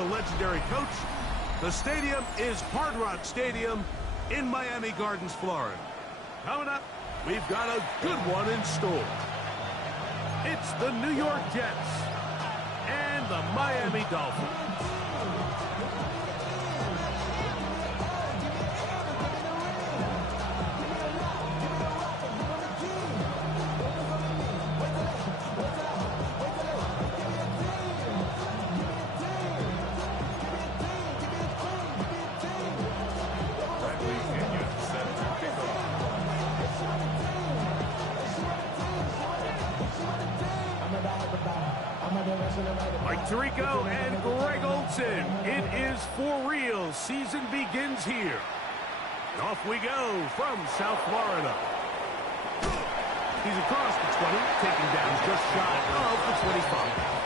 the legendary coach. The stadium is Hard Rock Stadium in Miami Gardens, Florida. Coming up, we've got a good one in store. It's the New York Jets and the Miami Dolphins. Mike Tirico and Greg Olsen. It is for real. Season begins here. And off we go from South Florida. He's across the 20, taking down just shy of the 25.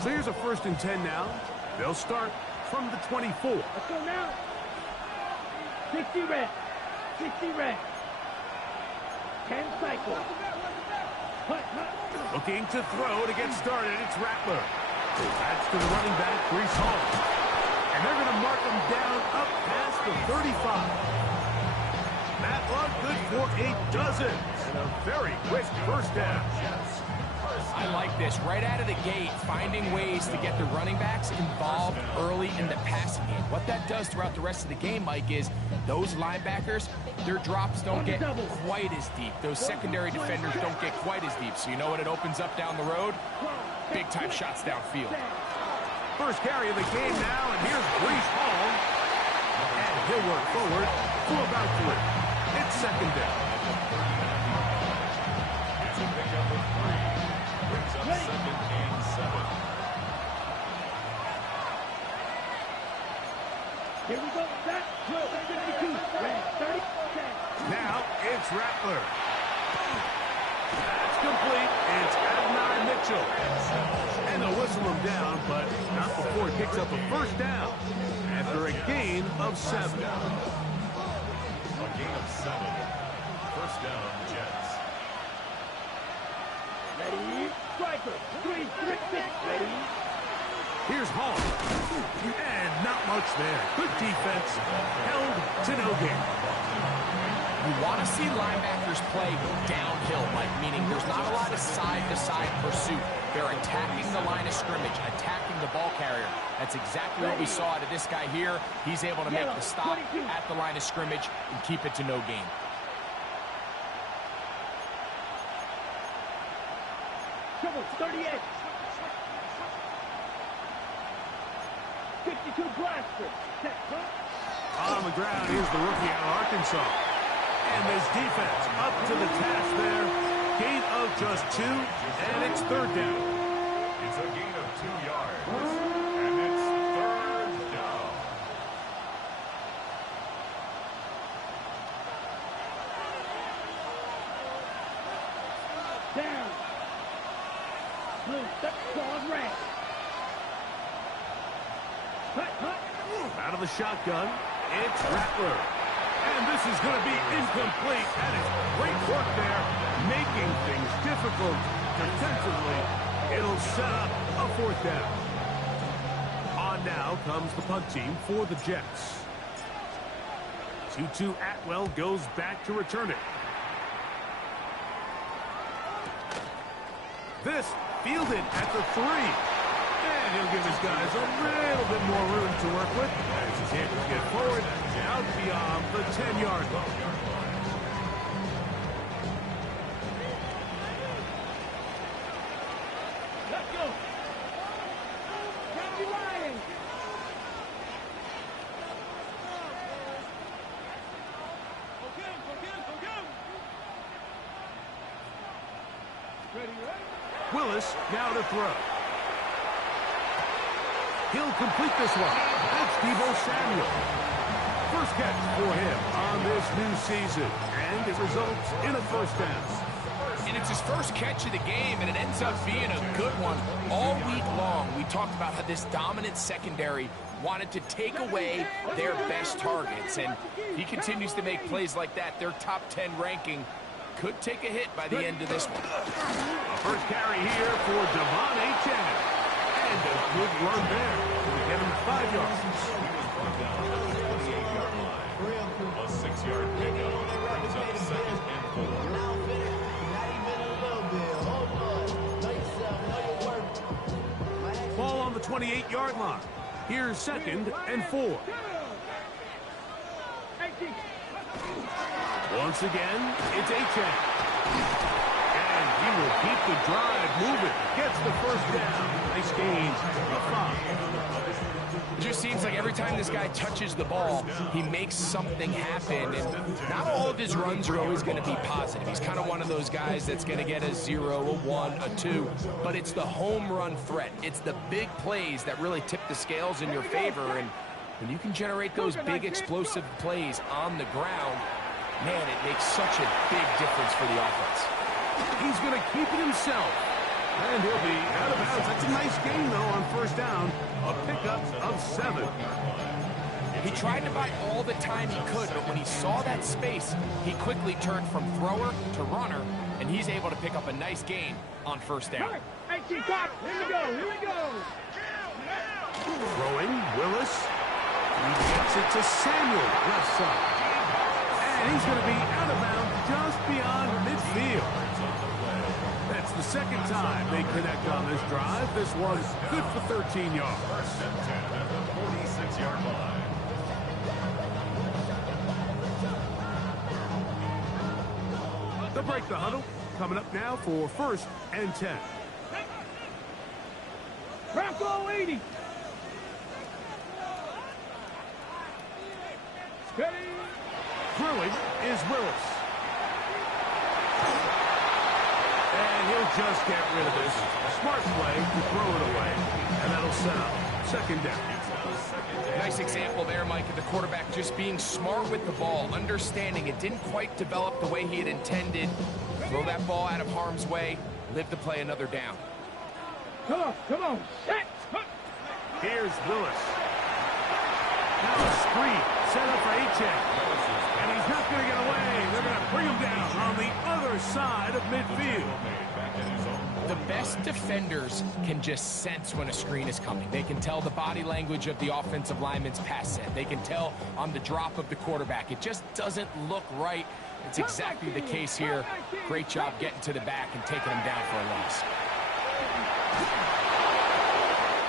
So here's a 1st and 10 now. They'll start from the 24. Let's go now. 60 red. 60 red. 10 cycle. Looking to throw to get started. It's Rattler. That's to the running back, Brees Hall. And they're going to mark him down up past the 35. Matt Lund good for a dozen. And a very quick 1st down. I like this. Right out of the gate, finding ways to get the running backs involved early in the passing game. What that does throughout the rest of the game, Mike, is those linebackers, their drops don't get quite as deep. Those secondary defenders don't get quite as deep. So you know what it opens up down the road? Big-time shots downfield. First carry of the game now, and here's Brees Hall. And he'll work forward to about 3. It's 2nd down. Here we go. That 52. 30. Now it's Rattler. That's complete. It's Adonai Mitchell. And they'll whistle him down, but not before he picks up a 1st down after a gain of 7. A gain of 7. 1st down, Jets. Ready. Striker. 3, 6. Ready. Here's Hall. And not much there. Good defense. Held to no gain. You want to see linebackers play downhill, Mike, meaning there's not a lot of side-to-side pursuit. They're attacking the line of scrimmage, attacking the ball carrier. That's exactly what we saw out of this guy here. He's able to make the stop at the line of scrimmage and keep it to no gain. Trouble. 38. 52 blaster. On the ground, here's the rookie out of Arkansas. And this defense up to the task there. Gain of just 2, and it's 3rd down. It's a gain of 2 yards, and it's 3rd down. Down. Blue. That's on red. Out of the shotgun, it's Rattler. And this is going to be incomplete. That is great work there, making things difficult defensively. It'll set up a 4th down. On now comes the punt team for the Jets. Tutu Atwell goes back to return it. This fielded at the 3. And he'll give his guys a little bit more room to work with as he's able to get forward out beyond the 10-yard line. Let's go. Happy Lions. Ready, ready? Willis now to throw. He'll complete this one. That's Deebo Samuel. First catch for him on this new season, and it results in a first down. And it's his first catch of the game, and it ends up being a good one. All week long, we talked about how this dominant secondary wanted to take away their best targets, and he continues to make plays like that. Their top 10 ranking could take a hit by the end of this one. A first carry here for Devon Achane. And a good run there to get him 5 yards. A 6-yard pickup brings up 2nd and 4. Ball on the 28-yard line. Here's 2nd and 4. Once again, it's Achane. And he will keep the drive moving. Gets the first down. Nice gain. A 5. It just seems like every time this guy touches the ball, he makes something happen. And not all of his runs are always going to be positive. He's kind of one of those guys that's going to get a 0, a 1, a 2. But it's the home run threat. It's the big plays that really tip the scales in your favor. And when you can generate those big explosive plays on the ground, man, it makes such a big difference for the offense. He's going to keep it himself. And he'll be out of bounds. That's a nice gain, though, on first down. A pickup of 7. He tried to buy all the time he could, but when he saw that space, he quickly turned from thrower to runner, and he's able to pick up a nice gain on first down. Hey, here we go, here we go. Throwing, Willis. He gets it to Samuel, left side. And he's going to be out of bounds just beyond midfield. That's the second time they connect on this drive. This one's good for 13 yards. 46-yard line. They'll break the huddle. Coming up now for 1st and 10. Bronco 80. Steady. Throwing is Willis. And he'll just get rid of this. Smart play to throw it away. And that'll set up 2nd down. Nice example there, Mike, of the quarterback just being smart with the ball, understanding it didn't quite develop the way he had intended. Throw that ball out of harm's way, live to play another down. Come on, set. Here's Willis. Now a screen set up for Achane. And he's not going to get away. They're going to bring him down on the other side of midfield. The best defenders can just sense when a screen is coming. They can tell the body language of the offensive lineman's pass set. They can tell on the drop of the quarterback. It just doesn't look right. It's exactly the case here. Great job getting to the back and taking him down for a loss.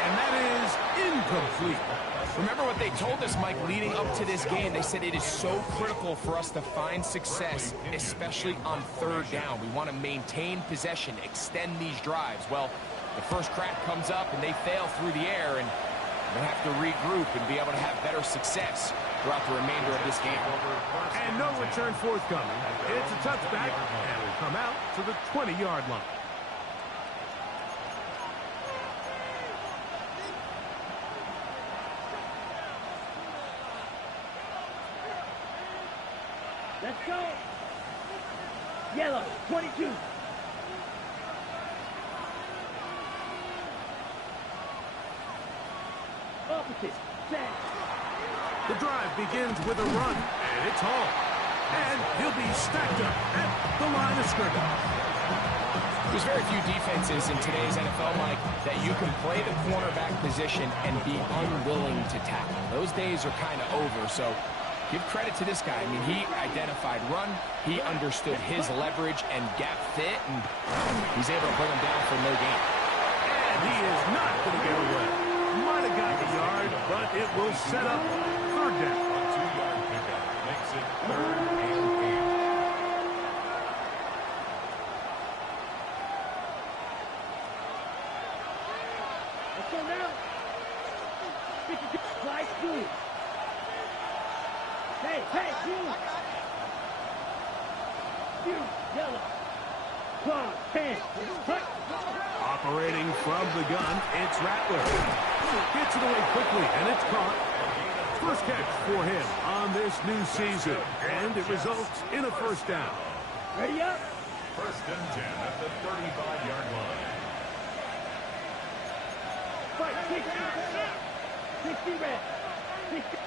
And that is incomplete. Remember what they told us, Mike, leading up to this game. They said it is so critical for us to find success, especially on 3rd down. We want to maintain possession, extend these drives. Well, the first crack comes up and they fail through the air, and they'll have to regroup and be able to have better success throughout the remainder of this game. And no return forthcoming. It's a touchback, and will come out to the 20-yard line. Let's go. Yellow, 22. Opposite, set. The drive begins with a run, and it's Hall. And he'll be stacked up at the line of scrimmage. There's very few defenses in today's NFL, Mike, that you can play the cornerback position and be unwilling to tackle. Those days are kind of over, so give credit to this guy. I mean, he identified run, he understood his leverage and gap fit, and he's able to bring him down for no gain. And he is not going to get away. Might have got the yard, but it will set up 3rd down. A 2-yard pickup makes it 3rd and 8. Let's go now. Slide through. Hey, you. Yellow. Claw, 10. Operating from the gun, it's Rattler. Gets it away quickly, and it's caught. First catch for him on this new season, and it results in a first down. Ready up. First and 10 at the 35-yard line. Fight, 60 red. 60.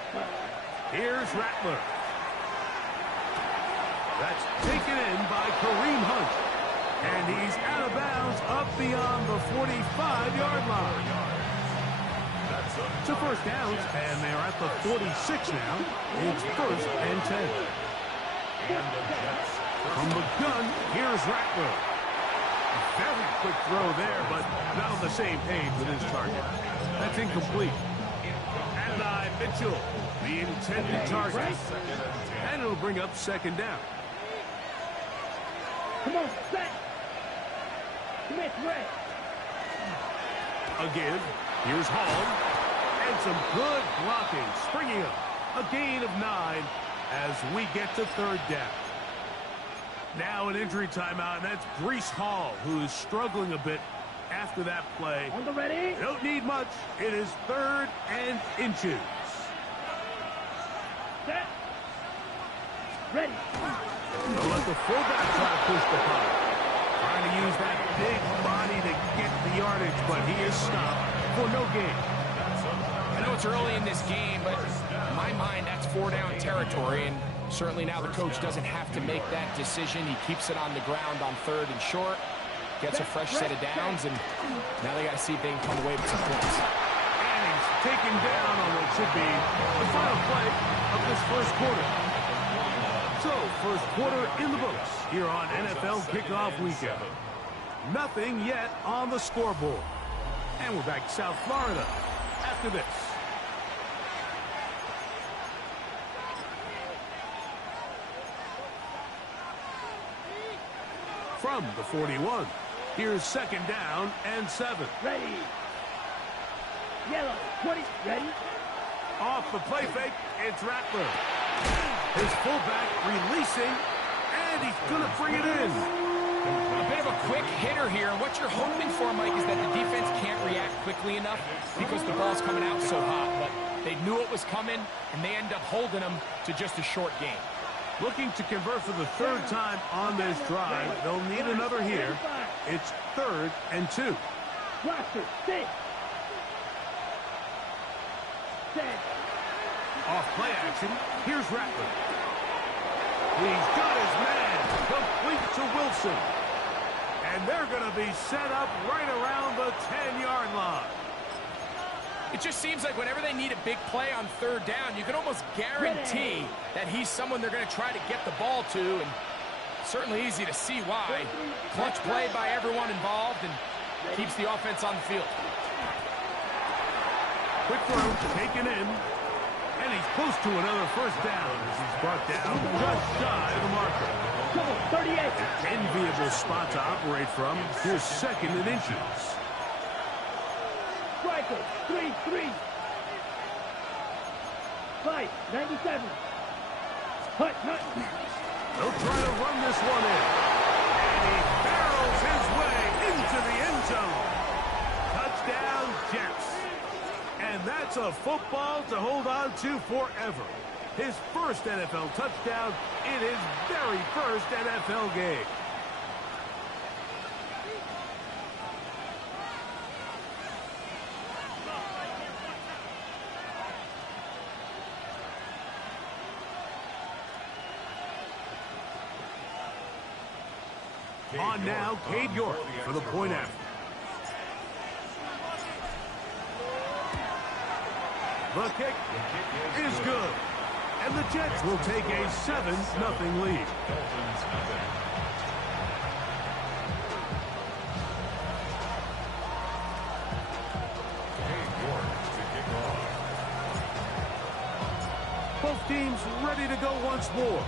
Here's Rattler. That's taken in by Kareem Hunt. And he's out of bounds up beyond the 45-yard line. It's a first down, and they're at the 46 now. It's first and 10. From the gun, here's Rattler. Very quick throw there, but not on the same page with his target. That's incomplete. Adonai Mitchell, the intended target. And it'll bring up second down. Come on, set. Commit, red. Again, here's Hall. And some good blocking, springing up. A gain of 9 as we get to third down. Now an injury timeout, and that's Breece Hall, who is struggling a bit after that play. On the ready. Don't need much. It is third and inches. Set. Ready. They'll let the fullback try to push the puck. Trying to use that big body to get the yardage, but he is stopped for no gain. I know it's early in this game, but in my mind, that's 4-down territory, and certainly now the coach doesn't have to make that decision. He keeps it on the ground on third and short, gets a fresh set of downs, and now they got to see if they can come away with some points. And he's taken down on what should be the final play of this first quarter. So, first quarter in the books here on NFL Kickoff Weekend. Nothing yet on the scoreboard. And we're back to South Florida after this. From the 41, here's second down and 7. Ready. Yellow. 20. Ready. Off the play fake, it's Rattler. His fullback releasing, and he's going to bring it in. A bit of a quick hitter here, and what you're hoping for, Mike, is that the defense can't react quickly enough because the ball's coming out so hot. But they knew it was coming, and they end up holding them to just a short game. Looking to convert for the third time on this drive. They'll need another here. It's third and 2. Roster. Sit. Set. Off play action, here's Rattler. He's got his man, complete to Wilson. And they're going to be set up right around the 10-yard line. It just seems like whenever they need a big play on third down, you can almost guarantee that he's someone they're going to try to get the ball to, and certainly easy to see why. Clutch play by everyone involved and keeps the offense on the field. Quick throw, taken in. And he's close to another first down as he's brought down just shy of the marker. 38. Enviable spot to operate from. Here's second and inches. Striker. 3-3. 5. 97. Hut. They'll try to run this one in. And he barrels his way into the end zone. Touchdown, Jets. And that's a football to hold on to forever. His first NFL touchdown in his very first NFL game. On now, Cade York for the point after. The kick is good. And the Jets will take a 7-0 lead. Both teams ready to go once more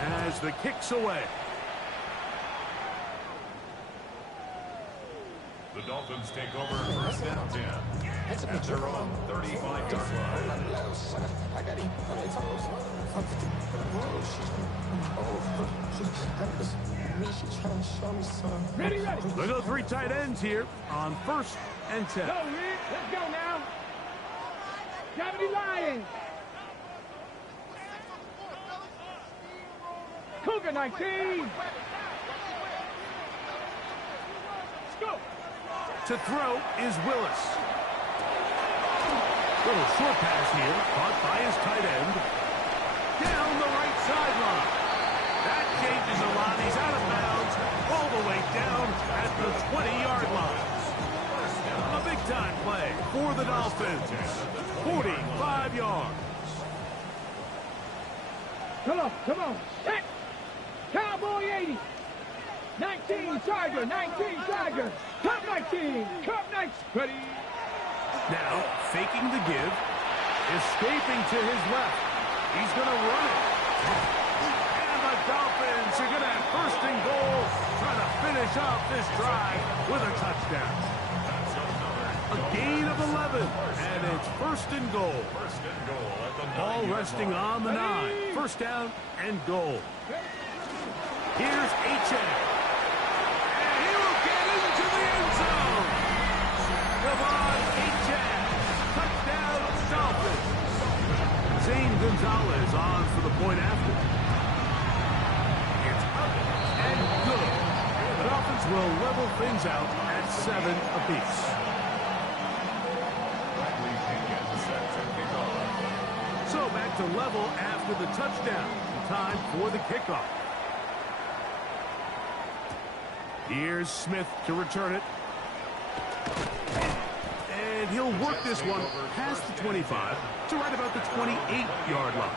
as the kick's away. The Dolphins take over first and 10 at their own 35-yard line. Ready. Look at the 3 tight ends here on first and 10. Go, Reed. Let's go now. Gravity Lions. Cougar 19. To throw is Willis. Little short pass here, caught by his tight end. Down the right sideline. That changes a lot. He's out of bounds all the way down at the 20-yard line. A big-time play for the Dolphins. 45 yards. Come on. Set. Cowboy 80. 19 Tiger, 19 Tiger. Cup 19, Cup 19. Ready. Now, faking the give, escaping to his left. He's going to run it. And the Dolphins are going to have first and goal, trying to finish off this drive with a touchdown. A gain of 11, and it's first and goal. Ball resting on the 9. First down and goal. Here's H.A. And he will get into the end zone. Devon H.A. Touchdown, Dolphins. Zane Gonzalez on for the point after. It's up and good. The Dolphins will level things out at 7 apiece. So back to level after the touchdown. Time for the kickoff. Here's Smith to return it. And he'll work this one past the 25 to right about the 28-yard line.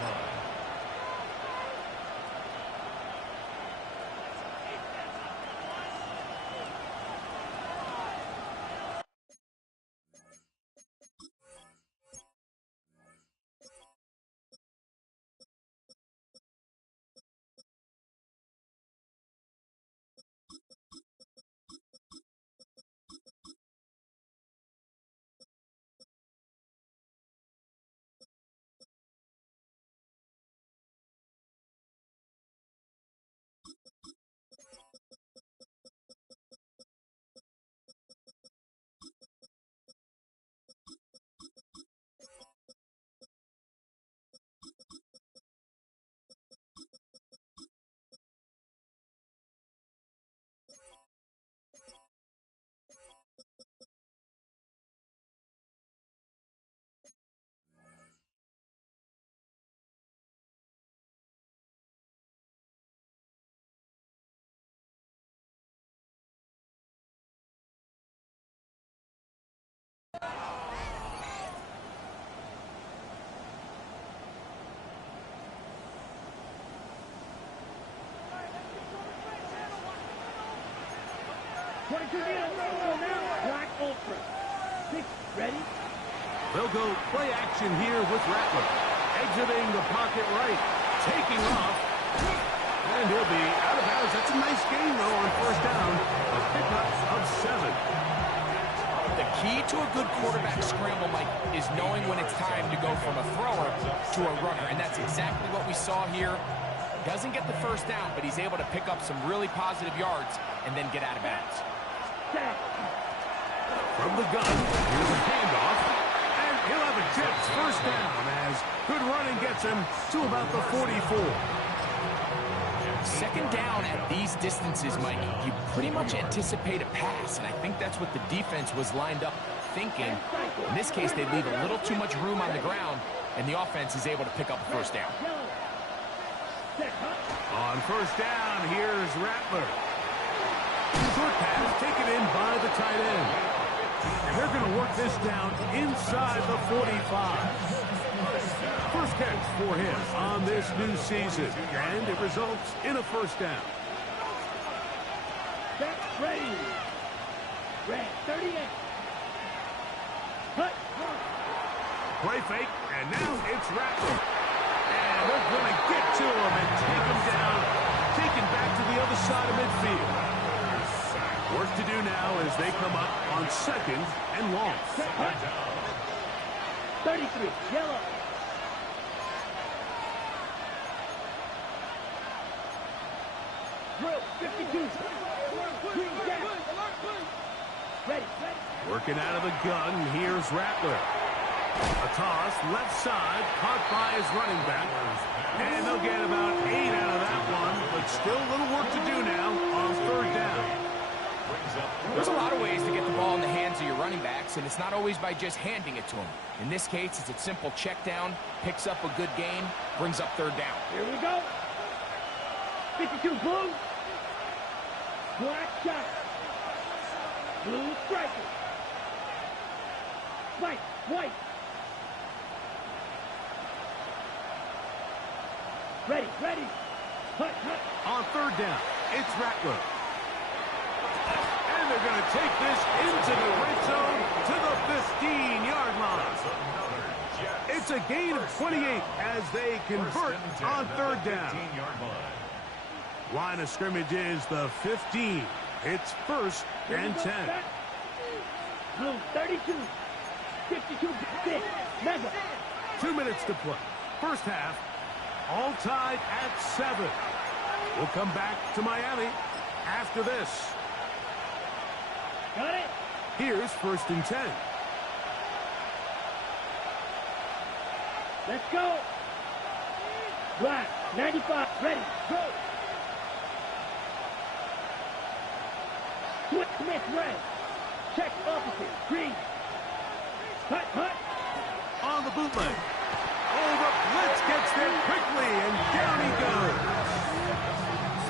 Black Ultra. 6, ready? They'll go play action here with Rattler. Exiting the pocket right. Taking off. And he'll be out of bounds. That's a nice gain, though, on first down. A pickup of 7. The key to a good quarterback scramble, Mike, is knowing when it's time to go from a thrower to a runner. And that's exactly what we saw here. Doesn't get the first down, but he's able to pick up some really positive yards and then get out of bounds. From the gun, here's a handoff, and he'll have a Jets first down as good running gets him to about the 44. Second down at these distances, Mike, you pretty much anticipate a pass, and I think that's what the defense was lined up thinking. In this case, they leave a little too much room on the ground, and the offense is able to pick up a first down. On first down, here's Rattler. Short pass taken in by the tight end. And they're going to work this down inside the 45. First catch for him on this new season, and it results in a first down. Ready. Red 38. Cut. Play fake, and now it's Rattler. And they're going to get to him and take him down, taken back to the other side of midfield. Work to do now as they come up on second and long. 33, yellow. Drill, 52. Green down. Ready. Working out of the gun, here's Rattler. A toss, left side, caught by his running back. And they'll get about 8 out of that one, but still a little work to do now on third down. There's a lot of ways to get the ball in the hands of your running backs, and it's not always by just handing it to them. In this case, it's a simple check down, picks up a good gain, brings up third down. Here we go. 52 blue. Black shot. Blue striker. White, white. Ready, ready. Hut, hut. On third down, it's Rattler. And they're going to take this into the red zone to the 15-yard line. It's a gain of 28 as they convert on third down. Line of scrimmage is the 15. It's first and 10. Blue 32. 52 6. Mega. 2 minutes to play. First half, all tied at 7. We'll come back to Miami after this. Got it. Here's first and 10. Let's go. Black 95. Ready. Go. Smith red. Check opposite. Green. Hut, hut. On the bootleg. Oh, the blitz gets there quickly, and down he goes.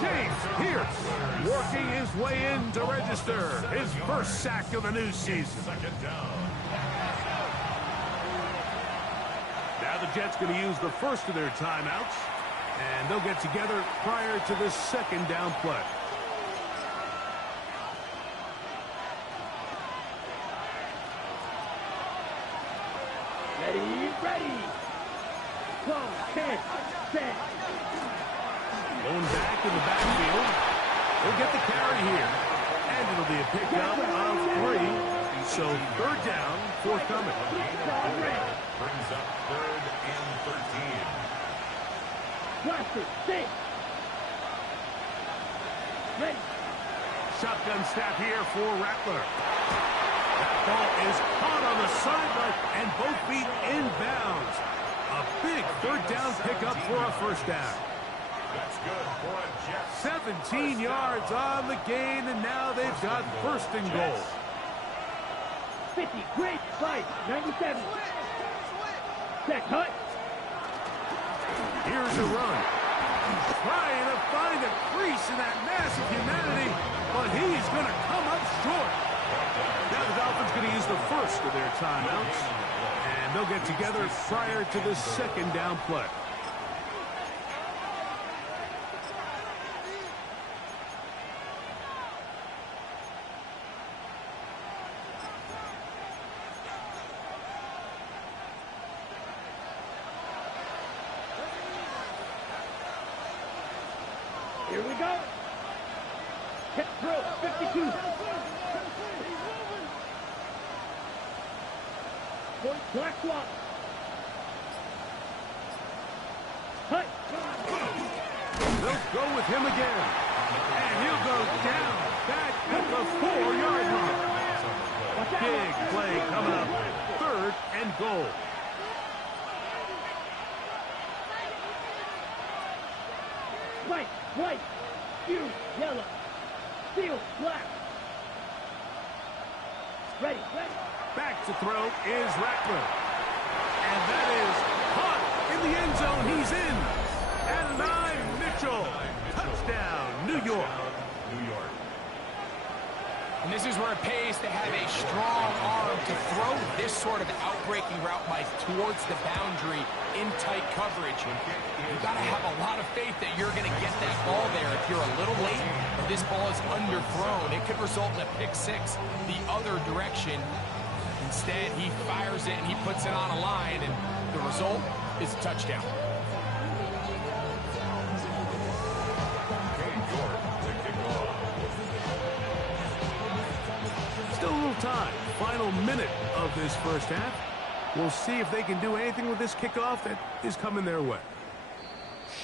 James Pierce working his way in to register his first sack of the new season. Now the Jets going to use the first of their timeouts, and they'll get together prior to the second down play. Ready, ready. 12, 10, set. Going back in the backfield. He'll get the carry here. And it'll be a pickup of 3. So third down, forthcoming. Brings up third and 13. Blaster, 6. Ready. Shotgun snap here for Rattler. That ball is caught on the sideline and both feet inbounds. A big third down pickup for a first down. That's good for a Jets. 17 yards on the gain, and now they've got first and goal. 50, great, 5, 97. Set, hut. Here's a run. Trying to find a crease in that mass of humanity, but he's going to come up short. Now the Dolphins going to use the first of their timeouts, and they'll get together prior to the second down play. Here we go. Hit throw, 52. Point black swap. Hut. They'll go with him again. And he'll go down back at the 4-yard line. Big play coming up. Third and goal. White, white, you, yellow, steel, black. Ready, ready. Back to throw is Rattler. And that is caught in the end zone. He's in. And 9 Mitchell. Touchdown, New York. And this is where it pays to have a strong arm to throw this sort of outbreaking route, Mike, towards the boundary in tight coverage. You've got to have a lot of faith that you're going to get that ball there. If you're a little late or this ball is underthrown, it could result in a pick six the other direction. Instead, he fires it and he puts it on a line, and the result is a touchdown. Still a little time. Final minute of this first half. We'll see if they can do anything with this kickoff that is coming their way.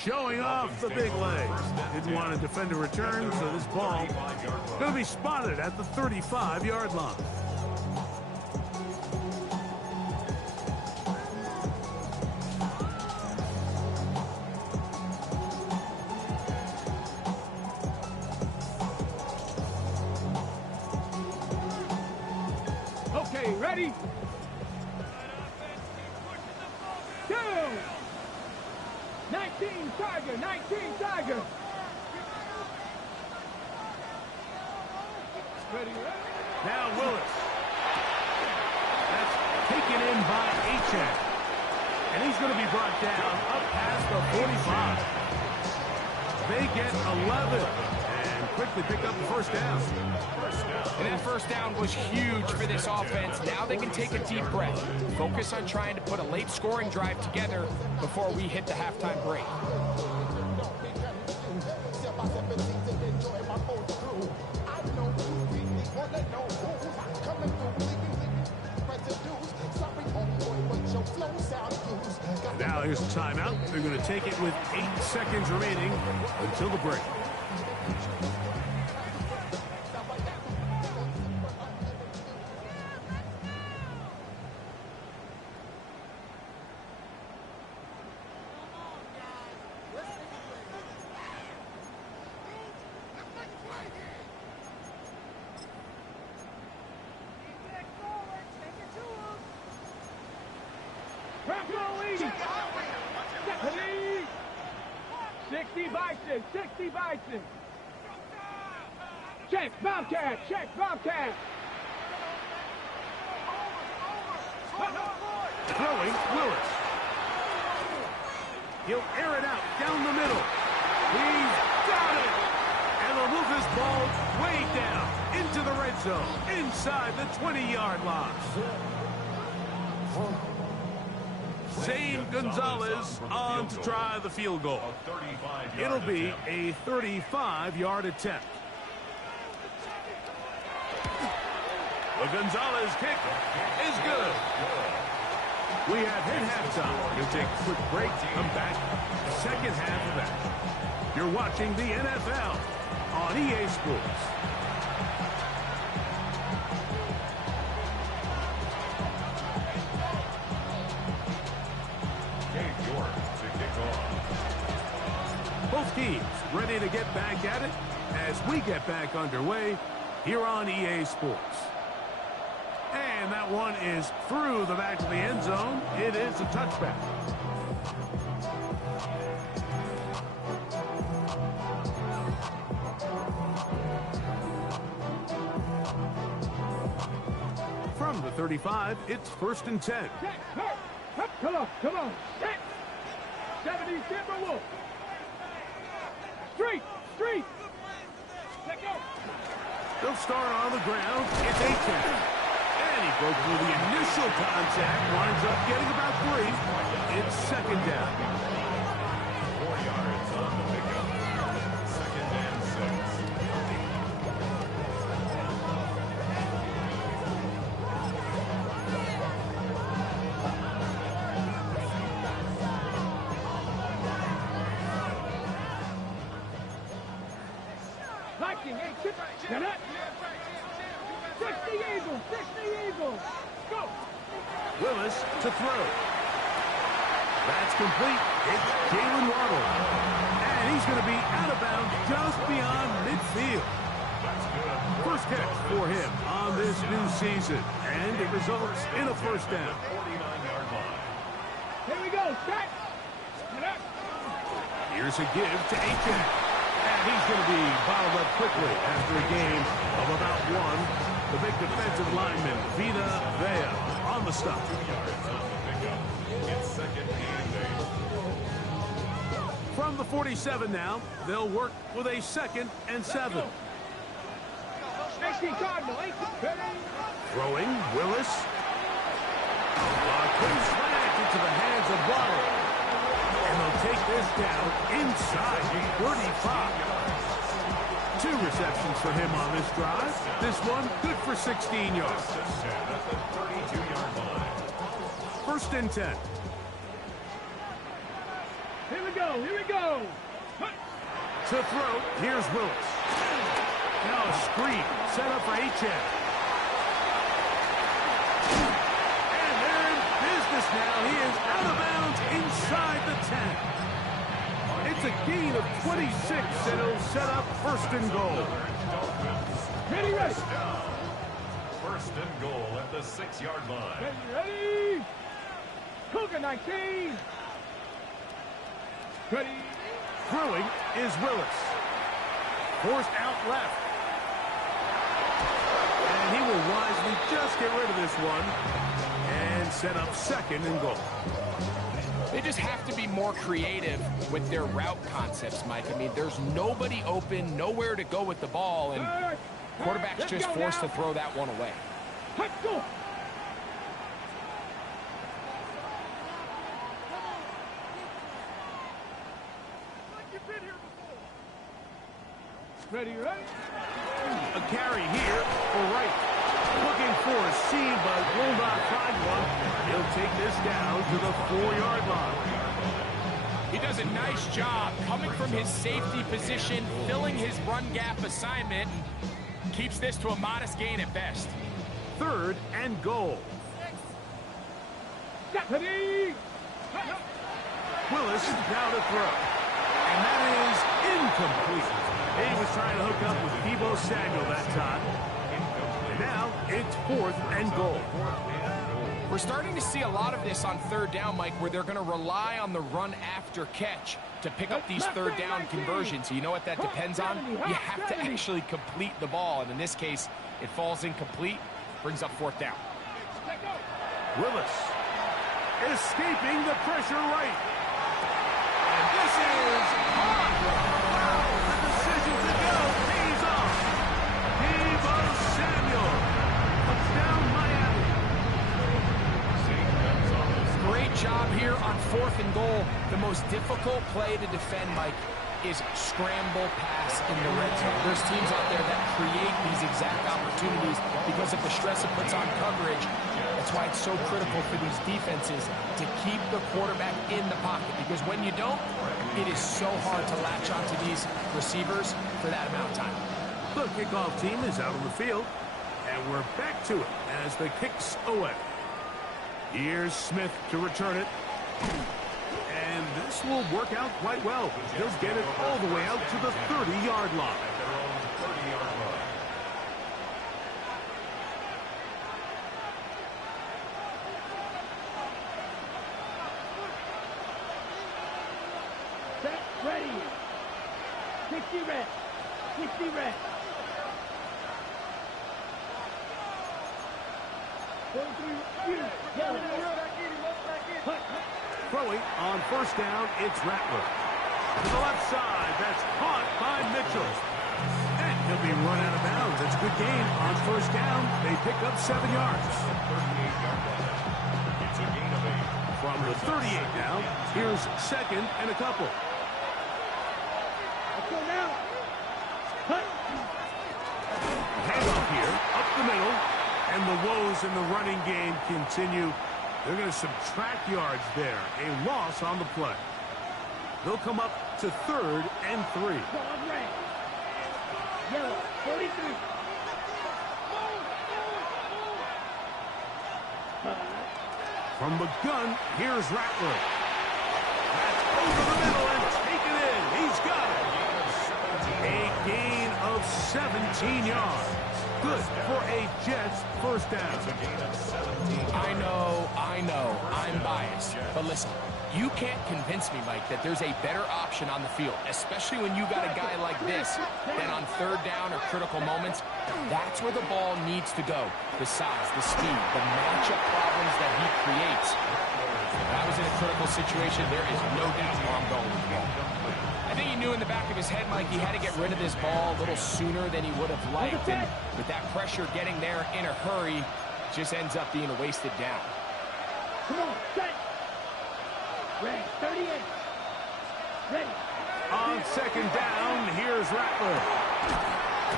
Showing off the big legs. Didn't want to defend a return, so this ball going to be spotted at the 35-yard line. Okay, ready? Two. 19 Tiger, 19 Tiger. Ready, ready? Now Willis. That's taken in by Achek. And he's going to be brought down up past the 45. They get 11 and quickly pick up the first down. And that first down was huge for this offense. Now they can take a deep breath. Focus on trying to put a late scoring drive together before we hit the halftime break. Now here's a timeout. They're going to take it with 8 seconds remaining until the break. Bronco 80. 60 Bison, 60 Bison. Check, Bobcat, check, Bobcat. Throwing, Willis. He'll air it out down the middle. He's got it. And they'll move this ball way down into the red zone, inside the 20-yard line. Zane Gonzalez on to try the field goal. It'll be a 35-yard attempt. The Gonzalez kick is good. We have hit halftime. We'll take a quick break, come back, second half of that. You're watching the NFL on EA Sports. Both teams ready to get back at it as we get back underway here on EA Sports. And that one is through the back of the end zone. It is a touchback. From the 35, it's 1st and 10. Come on, come on. 70 Timberwolves. Street. Let go. They'll start on the ground. It's Achek. And he broke through the initial contact. Winds up getting about 3. It's second down. 4 yards on the pickup. Second and 6. Viking, 8 Get it. 60 Eagles, 60 Eagles. Go. Willis to throw. That's complete. It's Jalen Waddle. And he's going to be out of bounds just beyond midfield. First catch for him on this new season. And it results in a first down. 49-yard line. Here we go. Set. Get up. Here's a give to Achek. And he's going to be bottled up quickly after a game of about 1. The big defensive lineman, Vita Vea, on the stop. 2 yards on the pickup. It's second and 8. From the 47 now, they'll work with a 2nd and 7. 18 Cardinal, 18. Throwing, Willis. A quick slant into the hands of Waddle. And they'll take this down inside the 35. 2 receptions for him on this drive. This one good for 16 yards. That's the 32-yard line. 1st and 10. Here we go. To throw, here's Willis. Now a screen set up for Achek. And they're in business now. He is out of bounds inside the 10. It's a gain of 26, and it'll set up 1st and goal. Ready. first and goal at the 6-yard line. Ready? Cougar 19. Ready? Throwing is Willis. Forced out left. And he will wisely just get rid of this one and set up second and goal. They just have to be more creative with their route concepts, Mike. I mean, there's nobody open, nowhere to go with the ball, and quarterback's just forced to throw that one away. Let's go. Ready? A carry here for Wright. Looking for a seam, but will not find one. He'll take this down to the 4-yard line. He does a nice job coming from his safety position, filling his run gap assignment, and keeps this to a modest gain at best. 3rd and goal. Ready? Willis now to throw. And that is incomplete. He was trying to hook up with Deebo Samuel that time. Now it's 4th and goal. We're starting to see a lot of this on 3rd down, Mike, where they're going to rely on the run after catch to pick up these 3rd down conversions. So you know what that depends on? You have to actually complete the ball. And in this case, it falls incomplete, brings up 4th down. Willis escaping the pressure right. And this is hard. Wow, the decision to go pays off. Deebo Samuel. Touchdown Miami. Great job here on 4th and goal. The most difficult play to defend, Mike, is scramble pass in the red zone. There's teams out there that create these exact opportunities because of the stress it puts on coverage. That's why it's so critical for these defenses to keep the quarterback in the pocket, because when you don't, it is so hard to latch onto these receivers for that amount of time. The kickoff team is out on the field, and we're back to it as the kick's away. Here's Smith to return it. And this will work out quite well. He'll get it all the way out to the 30-yard line. Set, ready. 60 red. 60 red. 43 yellow. Throwing on 1st down, it's Rattler. To the left side, that's caught by Mitchell. And he'll be run out of bounds. That's a good gain on 1st down. They pick up 7 yards. It's a gain of 8. From the 38 down, here's 2nd and a couple. Let's go now. Handoff here, up the middle. And the woes in the running game continue. They're going to subtract yards there. A loss on the play. They'll come up to 3rd and 3. Dog red. Yellow. 43. From the gun, here's Rattler. That's over the middle and taken in. He's got it. A gain of 17 yards. Good for a Jets 1st down. I know, I'm biased. But listen, you can't convince me, Mike, that there's a better option on the field, especially when you got a guy like this, than on 3rd down or critical moments. That's where the ball needs to go. The size, the speed, the matchup problems that he creates. If I was in a critical situation, there is no doubt where I'm going with the ball. I think he knew in the back of his head, Mike, he had to get rid of this ball a little sooner than he would have liked. And with that pressure getting there in a hurry, it just ends up being a wasted down. Come on, set. Red, 38. Ready. On 2nd down, here's Rattler.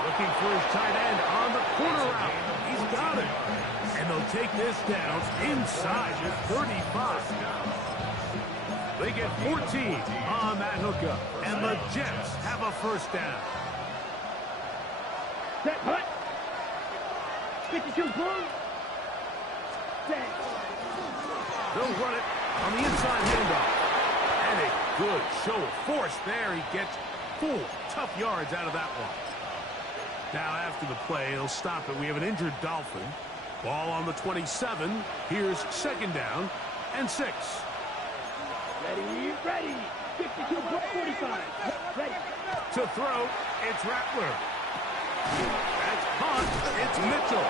Looking for his tight end on the corner route. He's got it. And they'll take this down inside the 35. They get 14 on that hookup. And the Jets have a 1st down. Set, hut. 52 boom. Set. They'll run it on the inside handoff. And a good show of force there. He gets 4 tough yards out of that one. Now after the play, he'll stop it. We have an injured Dolphin. Ball on the 27. Here's second down and 6. Ready, ready. 52.45. Ready. To throw, it's Rattler. That's caught. It's Mitchell.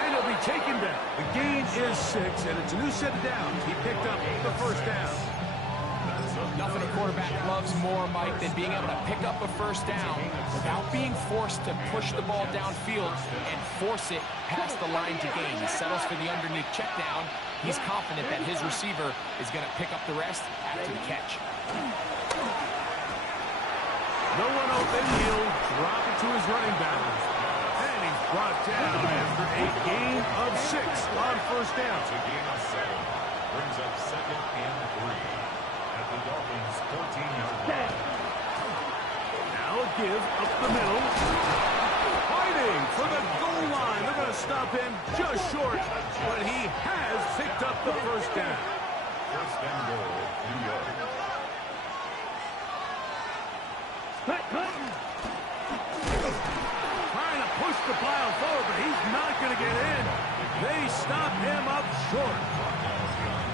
And he'll be taken down. The gain is 6, and it's a new set of downs. He picked up the first down. Nothing a quarterback loves more, Mike, than being able to pick up a first down without being forced to push the ball downfield and force it past the line to gain. He settles for the underneath check down. He's confident that his receiver is going to pick up the rest after the catch. No one open. He'll drop it to his running back. And he's brought down after a gain of 6 on first down. A gain of 7 brings up 2nd and 3 at the Dolphins' 14-yard line. Now a give up the middle. Fighting for the goal line. They're going to stop him just short, but he has picked up the first down. First and goal, New York. Trying to push the pile forward, but he's not going to get in. They stop him up short.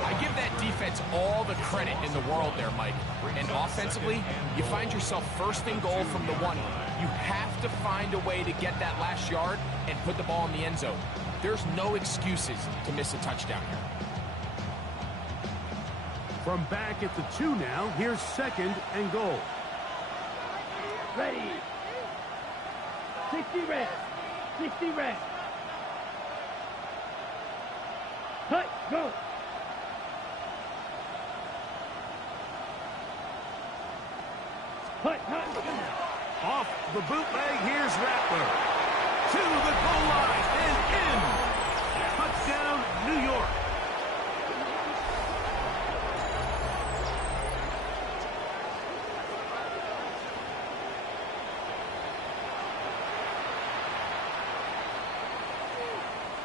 I give that defense all the credit in the world there, Mike. And offensively, you find yourself first and goal from the 1. You have to find a way to get that last yard and put the ball in the end zone. There's no excuses to miss a touchdown here. From back at the 2 now, here's second and goal. Ready. 60 red. 60 red. Cut, go. Cut, cut. Off the bootleg, here's Rattler. To the goal line and in. Touchdown, New York.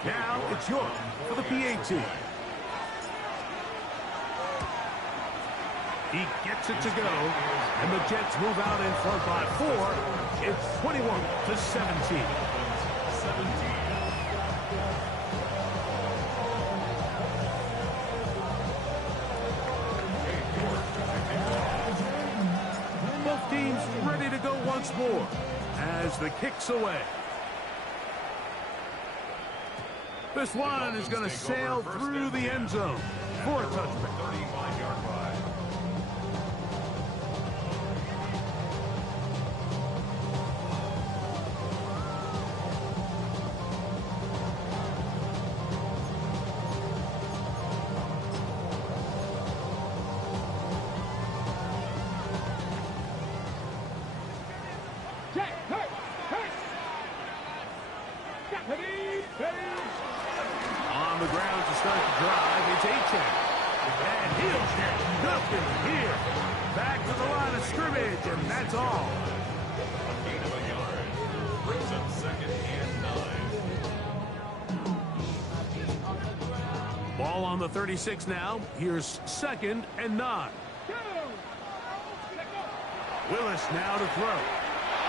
Now it's York for the PAT. He gets it to go, and the Jets move out in front by 4. It's 21-17. Both teams ready to go once more as the kick's away. This one is going to sail through the end zone for a touchback. 35-yard line. Jack, hurt, hurt. Ready, ready. On the ground to start the drive, it's A-Check. And he'll get nothing here. Back to the line of scrimmage, and that's all. A gain of a yard brings up 2nd and 9. Ball on the 36 now. Here's 2nd and 9. Willis now to throw.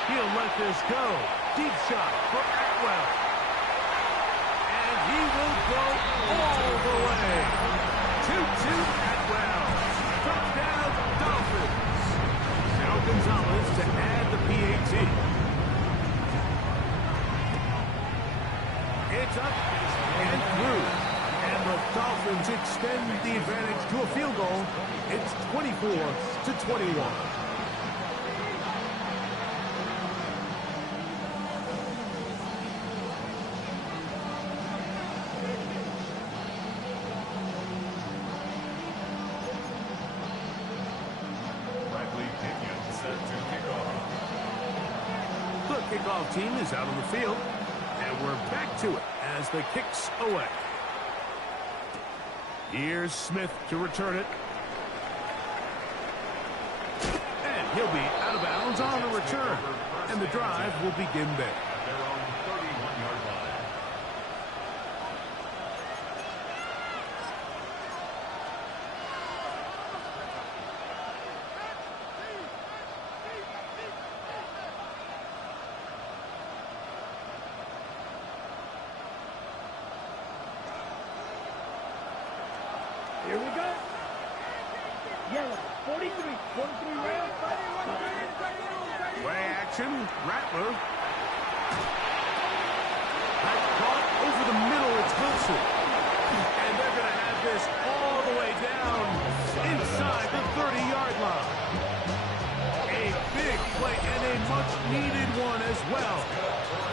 He'll let this go. Deep shot for Atwell. And he will go all the way. 2-2 Atwell. Touchdown Dolphins. Now Gonzalez to add the PAT. It's up and through. And the Dolphins extend the advantage to a field goal. It's 24-21. Kickoff team is out on the field, and we're back to it as the kick's away. Here's Smith to return it. And he'll be out of bounds on the return, and the drive will begin there. At their own 31-yard line. Here we go. Yellow, 43. 43 rounds. Play action. Rattler. That's caught over the middle. It's Wilson. And they're going to have this all the way down inside the 30-yard line. A big play and a much-needed one as well.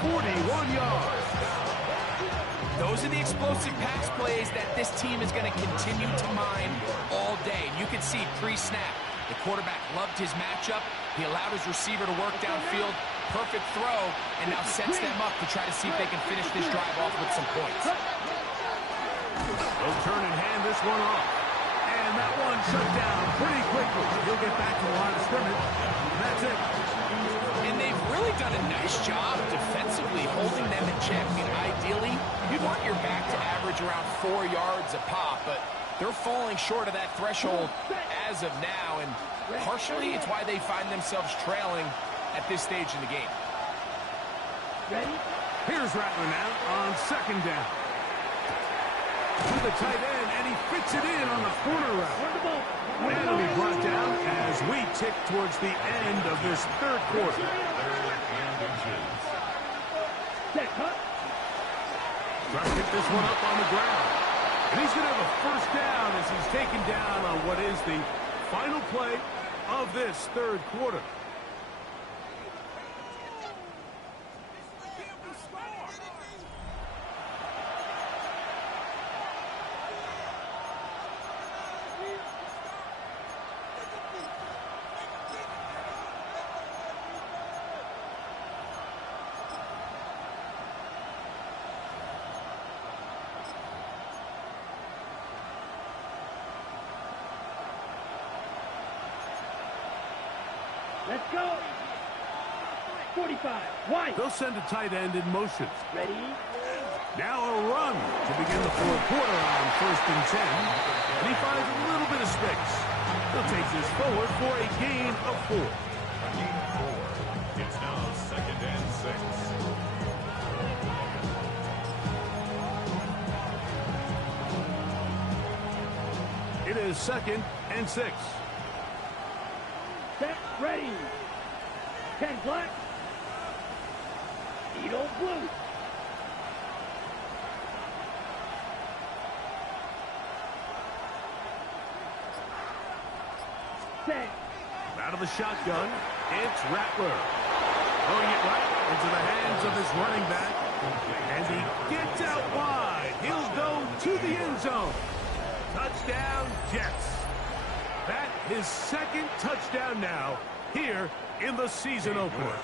41 yards. Those are the explosive pass plays that this team is going to continue to mine all day. You can see pre-snap, the quarterback loved his matchup. He allowed his receiver to work downfield. Perfect throw, and now sets them up to try to see if they can finish this drive off with some points. They'll turn and hand this one off. And that one shut down pretty quickly. He'll get back to the line of scrimmage. That's it. And they've really done a nice job defensively holding them in check. I mean, ideally, you'd want your back to average around 4 yards a pop, but they're falling short of that threshold as of now, and partially it's why they find themselves trailing at this stage in the game. Ready? Here's Rattler now on second down. To the tight end, and he fits it in on the corner route. Run the ball. And it'll be brought down as we tick towards the end of this third quarter. Set, cut. Trying to get this one up on the ground. And he's going to have a first down as he's taken down on what is the final play of this third quarter. Let's go. 45. Wide. They'll send a tight end in motion. Ready? Now a run to begin the fourth quarter on 1st and 10. And he finds a little bit of space. He'll take this forward for a gain of 4. Gain of 4. It's now 2nd and 6. It is 2nd and 6. Set, ready. 10 black. Edo blue. Set. Out of the shotgun, it's Rattler. Throwing it right into the hands of his running back. And he gets out wide. He'll go to the end zone. Touchdown, Jets. That his second touchdown now here in the season opener.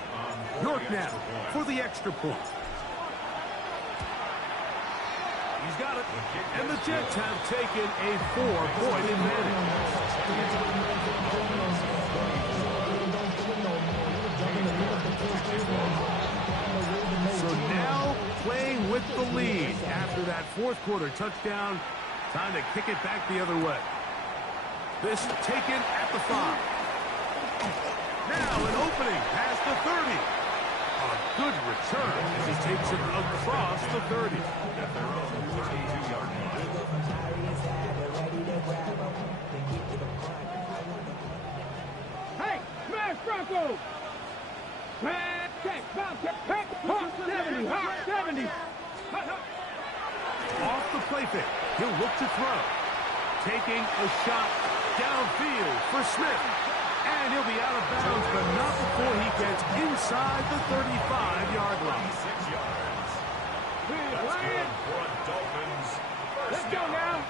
York now for the extra point. He's got it. And the Jets have taken a 4-point advantage. So now playing with the lead after that fourth quarter touchdown. Time to kick it back the other way. This taken at the 5. Now an opening past the 30. A good return as he takes it across the 30. At their own 32-yard line. Hey, smash Bronco. Smash, check, bounce, check, check, hop, 70, hop, 70. Off the play fake. He'll look to throw. Taking a shot downfield for Smith. And he'll be out of bounds, but not before he gets inside the 35-yard line. 6 yards. We're That's playing. good for a Dolphins Let's first go down. now.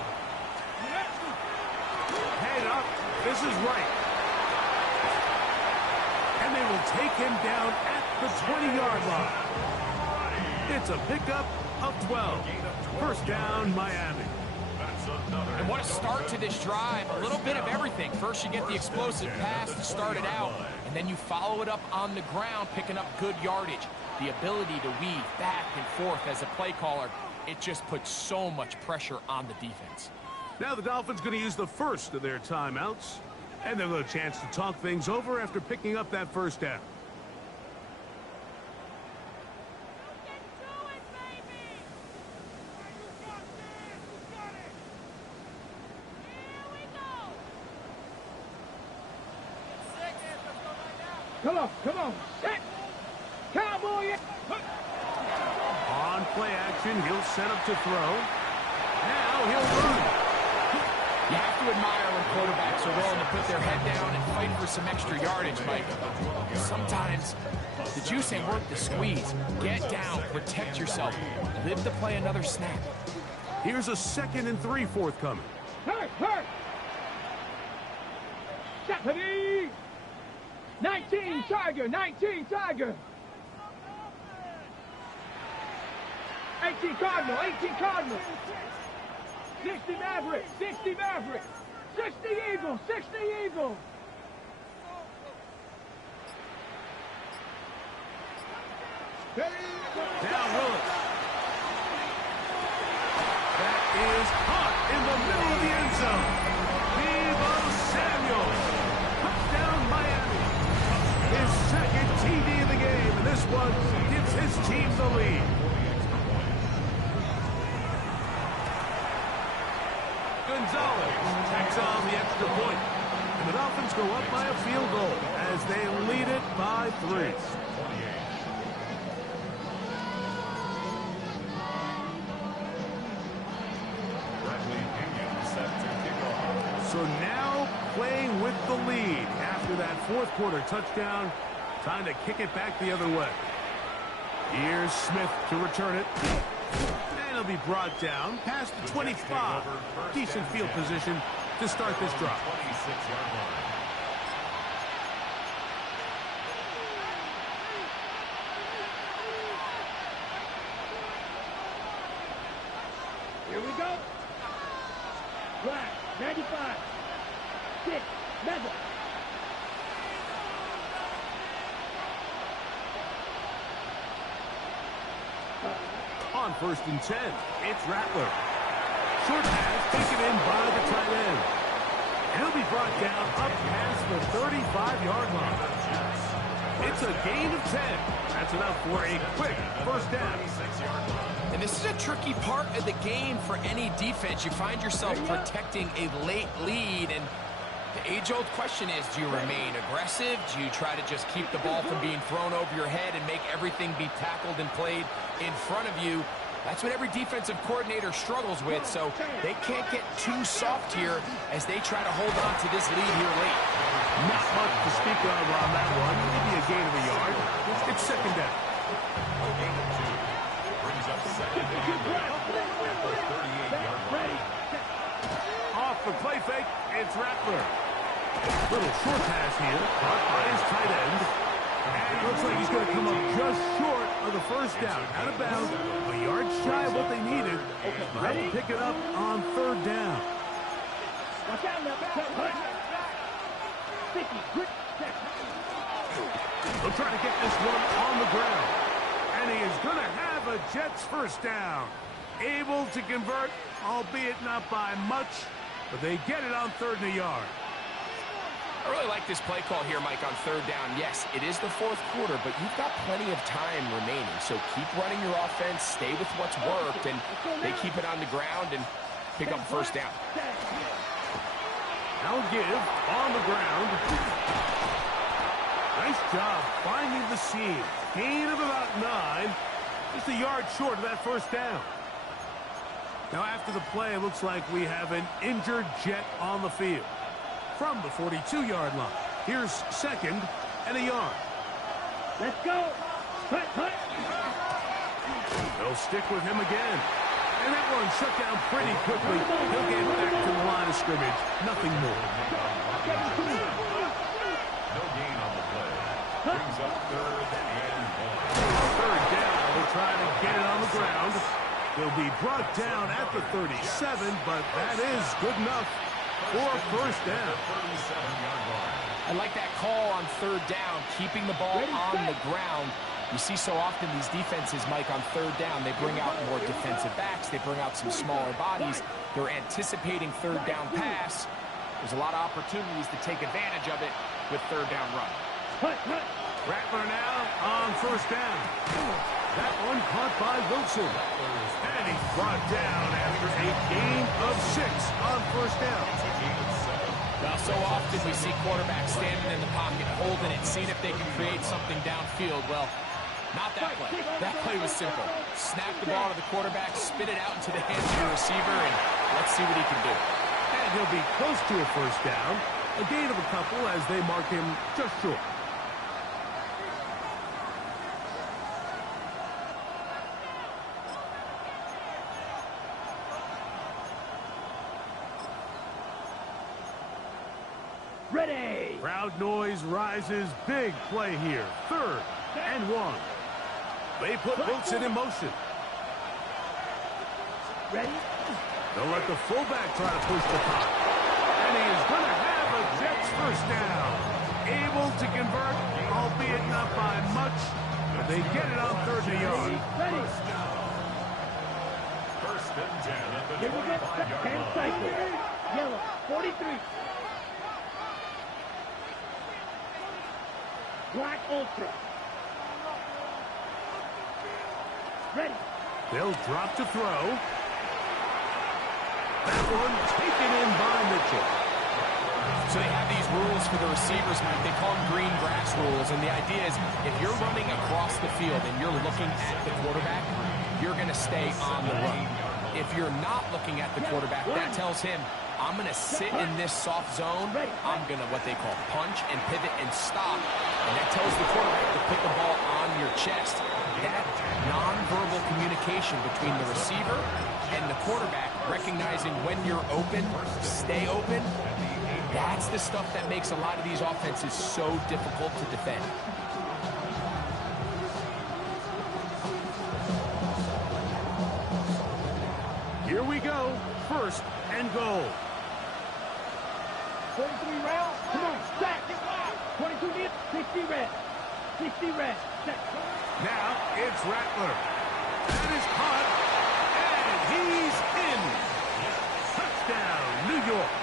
Head up. This is right. And they will take him down at the 20-yard line. It's a pickup of 12. First down, Miami. And what a start to this drive. A little bit of everything. First, you get the explosive pass to start it out, and then you follow it up on the ground, picking up good yardage. The ability to weave back and forth as a play caller, it just puts so much pressure on the defense. Now the Dolphins going to use the first of their timeouts, and they'll have a chance to talk things over after picking up that first down. Come on. Set. Cowboy. On play action, he'll set up to throw. Now he'll run. You have to admire when quarterbacks are willing to put their head down and fight for some extra yardage, Mike. Sometimes the juice ain't worth the squeeze. Get down, protect yourself, live to play another snap. Here's a 2nd and 3 forthcoming. Hurt. Stephanie. 19 Tiger. 18 Cardinal. 60 Maverick. 60 Eagle. Down Willis. That is caught in the middle of the end zone. Deebo Samuel. Touchdown Miami. His 2nd TD of the game, and this one gives his team the lead. Gonzalez takes on the extra point, and the Dolphins go up by a field goal as they lead it by 3. So now playing with the lead after that 4th quarter touchdown. Time to kick it back the other way. Here's Smith to return it. And he'll be brought down past the 25. Decent field position to start this drive. 26-yard line. Here we go. Black. 95. 6. Bezel. On 1st and 10, it's Rattler. Short pass taken in by the tight end. He'll be brought down up past the 35-yard line. It's a gain of 10. That's enough for a quick first down. And this is a tricky part of the game for any defense. You find yourself protecting a late lead, and the age-old question is, do you remain aggressive? Do you try to just keep the ball from being thrown over your head and make everything be tackled and played in front of you? That's what every defensive coordinator struggles with, so they can't get too soft here as they try to hold on to this lead here late. Not much to speak of on that one. Maybe a gain of a yard. It's 2nd down. Brings up 2nd and goal at the 38-yard line. Off the play fake, it's Rattler. Little short pass here, caught by his tight end. And it looks like he's going to come up just short of the first down. Out of bounds, a yard shy of what they needed. They'll have to pick it up on 3rd down. Watch out now. They'll try to get this one on the ground. And he is going to have a Jets first down. Able to convert, albeit not by much, but they get it on 3rd and a yard. I really like this play call here, Mike, on 3rd down. Yes, it is the 4th quarter, but you've got plenty of time remaining. So keep running your offense, stay with what's worked, and they keep it on the ground and pick up 1st down. Now give on the ground. Nice job finding the seam. Gain of about 9. Just a yard short of that 1st down. Now after the play, it looks like we have an injured Jet on the field. From the 42-yard line. Here's 2nd and a yard. Let's go. Hut. They'll stick with him again. And that one shut down pretty quickly. He'll get back to the line of scrimmage. Nothing more. No gain on the play. Brings up 3rd and 1. 3rd down. They'll try to get it on the ground. They'll be brought down at the 37, but that is good enough for a 1st down. 37-yard line. I like that call on 3rd down, keeping the ball on the ground. You see so often these defenses, Mike, on 3rd down, they bring out more defensive backs. They bring out some smaller bodies. They're anticipating 3rd down pass. There's a lot of opportunities to take advantage of it with 3rd down run. Rattler now on 1st down. That one caught by Wilson. And he's brought down after a gain of 6 on 1st down. Well, so often we see quarterbacks standing in the pocket, holding it, seeing if they can create something downfield. Well, not that play. That play was simple. Snap the ball to the quarterback, spit it out into the hands of the receiver, and let's see what he can do. And he'll be close to a first down. A gain of a couple as they mark him just short. Ready. Crowd noise rises. Big play here. 3rd and 1. They put Wilson in motion. Ready. They'll let the fullback try to push the pop. And he is going to have a Jets first down. Able to convert, albeit not by much. But they get it on 3rd and yard. Ready. First and 10 at the Here we get 25-yard 10 line. cycles. Yellow, 43. Black Ultra. Ready. They'll drop to throw. That one taken in by Mitchell. So they have these rules for the receivers, Mike. They call them green grass rules. And the idea is if you're running across the field and you're looking at the quarterback, you're going to stay on the run. If you're not looking at the quarterback, that tells him, I'm going to sit in this soft zone. I'm going to what they call punch and pivot and stop. And that tells the quarterback to put the ball on your chest. That nonverbal communication between the receiver and the quarterback, recognizing when you're open, stay open, that's the stuff that makes a lot of these offenses so difficult to defend. Here we go. 1st and goal. 43 rounds. Come on, set. 22 nip, 60 red. 60 red. Set. Now it's Rattler. That is caught. And he's in. Touchdown, New York.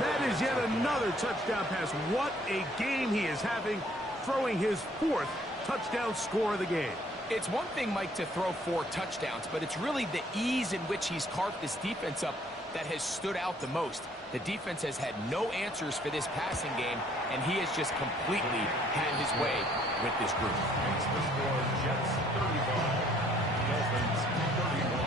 That is yet another touchdown pass. What a game he is having, throwing his 4th touchdown score of the game. It's one thing, Mike, to throw 4 touchdowns, but it's really the ease in which he's carved this defense up that has stood out the most. The defense has had no answers for this passing game, and he has just completely had his way with this group. It's the score, Jets 35, Dolphins 31.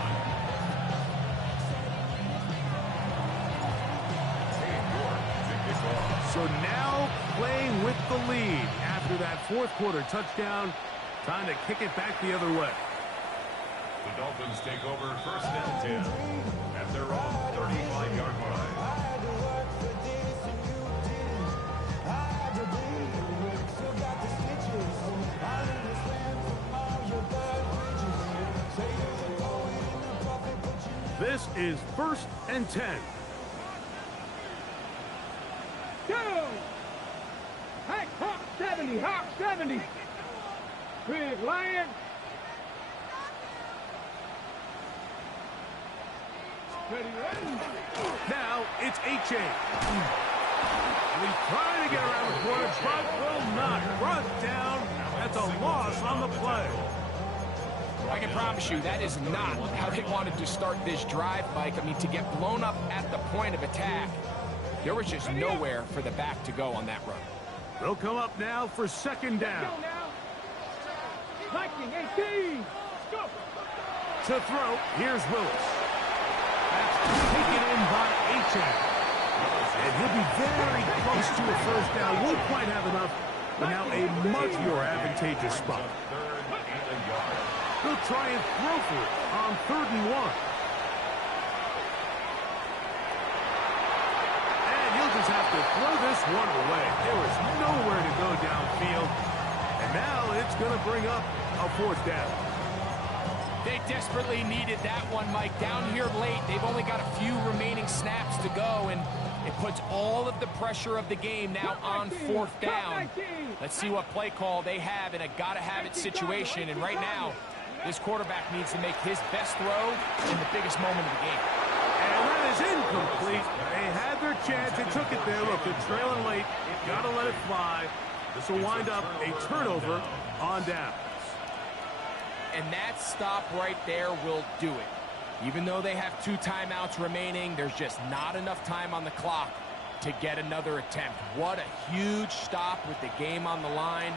So now playing with the lead after that 4th quarter touchdown. Time to kick it back the other way. The Dolphins take over 1st and 10 at their own 35-yard line. This is 1st and 10. Go! Hey, Hawk 70, Hawk 70. Big Lion. Ready, ready. Now it's H.A. And he's trying to get around the corner, but will not. Brought down. That's a loss on the play. I can promise you that is not how they wanted to start this drive, Mike. I mean, to get blown up at the point of attack, there was just nowhere for the back to go on that run. They'll come up now for 2nd down. Go now. Viking 18. Go. To throw, here's Willis. That's taken in by H.A. And he'll be very close to a first down. Won't quite have enough, but now a much more advantageous spot. They'll try and throw for it on 3rd and 1. And he'll just have to throw this one away. There was nowhere to go downfield. And now it's going to bring up a 4th down. They desperately needed that one, Mike. Down here late, they've only got a few remaining snaps to go, and it puts all of the pressure of the game now on 4th down. Let's see what play call they have in a gotta-have-it situation, and right now, this quarterback needs to make his best throw in the biggest moment of the game. And that is incomplete. They had their chance. They took it there. Look, they're trailing late. Got to let it fly. This will wind up a turnover on down. And that stop right there will do it. Even though they have 2 timeouts remaining, there's just not enough time on the clock to get another attempt. What a huge stop with the game on the line,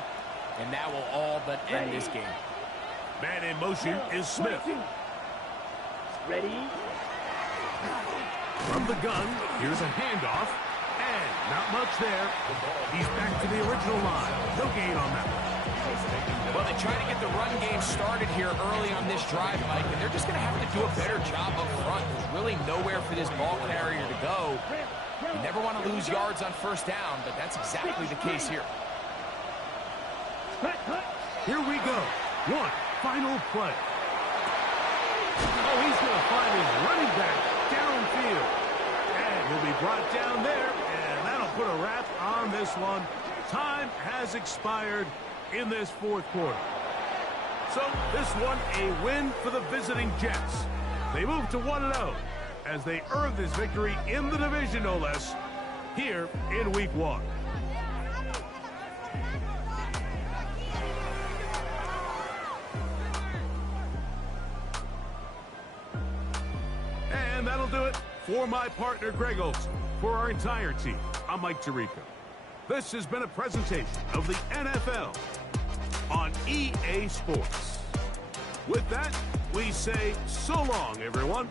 and that will all but end this game. Man in motion is Smith. Ready? From the gun, here's a handoff, and not much there. He's back to the original line. No gain on that one. Well, they try to get the run game started here early on this drive, Mike, and they're just going to have to do a better job up front. There's really nowhere for this ball carrier to go. You never want to lose yards on first down, but that's exactly the case here. Here we go. One final play. Oh, he's going to find his running back downfield. And he'll be brought down there, and that'll put a wrap on this one. Time has expired in this fourth quarter. So this one a win for the visiting Jets. They move to 1-0 as they earn this victory in the division, no less, here in Week 1. And that'll do it for my partner, Greg Olson. For our entire team, I'm Mike Tirico. This has been a presentation of the NFL on EA Sports. With that, we say so long, everyone.